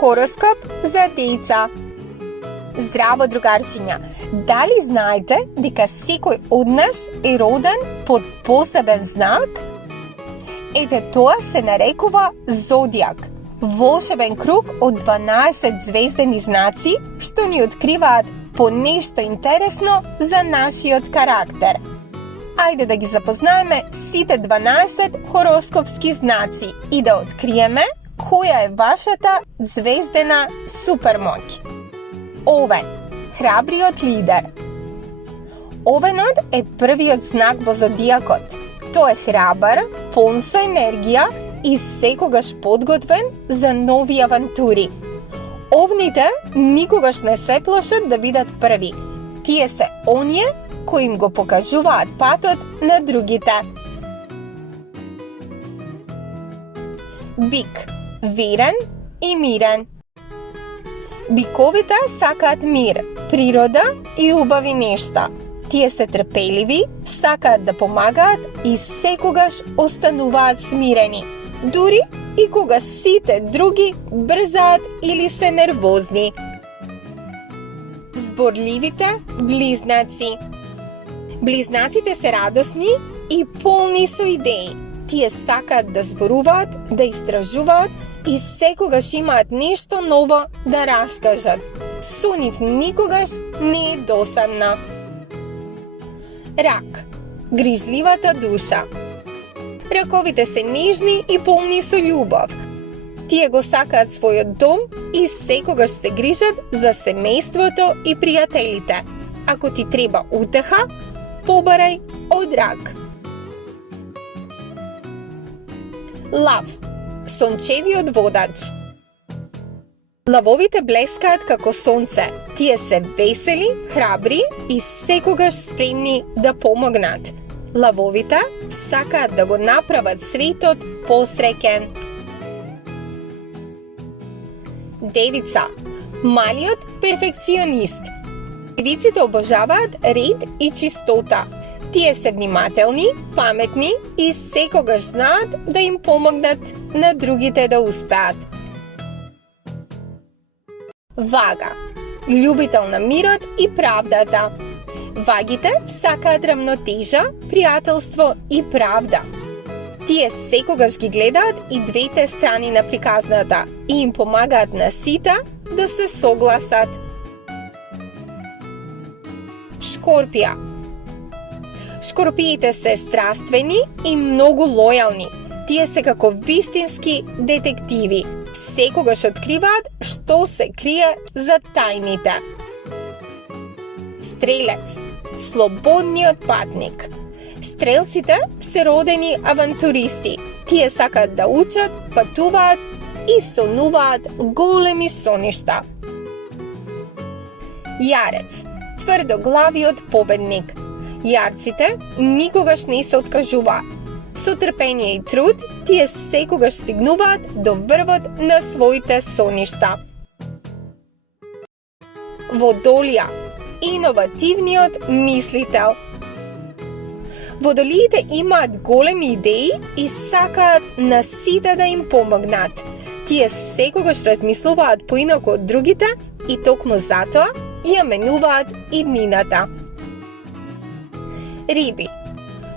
Хороскоп за деца. Здраво, другарчиња! Дали знаете дека секој од нас е роден под посебен знак? Ете тоа се нарекува зодијак, волшебен круг од 12 звездени знаци што ни откриваат по нешто интересно за нашиот карактер. Ајде да ги запознаеме сите 12 хороскопски знаци и да откриеме која е вашата звездена супермоќ. Овен, храбриот лидер. Овенот е првиот знак во зодијакот. Тој е храбар, полн со енергија и секогаш подготвен за нови авантури. Овните никогаш не се плашат да бидат први. Тие се оние кои им го покажуваат патот на другите. Бик, верен и мирен. Биковите сакаат мир, природа и убави нешта. Тие се трпеливи, сакаат да помагаат и секогаш остануваат смирени, дури и кога сите други брзаат или се нервозни. Зборливите близнаци. Близнаците се радосни и полни со идеи. Тие сакаат да зборуваат, да истражуваат и секогаш имаат нешто ново да раскажат. Со нив никогаш не е досадна. Рак, грижливата душа. Раковите се нежни и полни со љубов. Тие го сакаат својот дом и секогаш се грижат за семејството и пријателите. Ако ти треба утеха, побарај од рак. Лав, сончевиот водач. Лавовите блескаат како сонце. Тие се весели, храбри и секогаш спремни да помогнат. Лавовите сакаат да го направат светот посреќен. Девица, малиот перфекционист. Девиците обожаваат ред и чистота. Тие се внимателни, паметни и секогаш знаат да им помогнат на другите да успеат. Вага, љубител на мирот и правдата. Вагите сакаат рамнотежа, пријателство и правда. Тие секогаш ги гледаат и двете страни на приказната и им помагаат на сите да се согласат. Шкорпија. Шкорпиите се страствени и многу лојални. Тие се како вистински детективи. Секогаш откриваат што се крие за тајните. Стрелец, слободниот патник. Стрелците се родени авантуристи. Тие сакаат да учат, патуваат и сонуваат големи соништа. Јарец, тврдоглавиот победник. Јарците никогаш не се откажуваат. Со трпение и труд, тие секогаш стигнуваат до врвот на своите соништа. Водолија, иновативниот мислител. Водолиите имаат големи идеи и сакаат на сите да им помогнат. Тие секогаш размислуваат поинаку од другите и токму затоа ја менуваат иднината. Риби,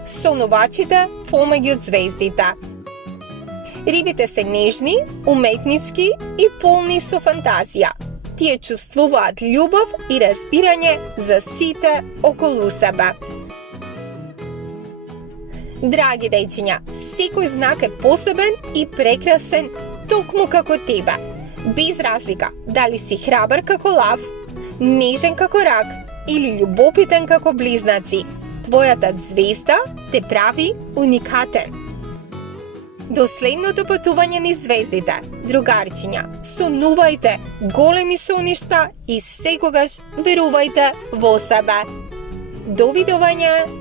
сонувачите помеѓу звездите. Рибите се нежни, уметнички и полни со фантазија. Тие чувствуваат љубов и разбирање за сите околу себе. Драги дејчиња, секој знак е посебен и прекрасен токму како тебе. Без разлика дали си храбар како лав, нежен како рак или љубопитен како близнаци. Твојата звезда те прави уникатен. До следното патување низ звездите, другарчиња, сонувајте големи соништа и секогаш верувајте во себе. Довидување!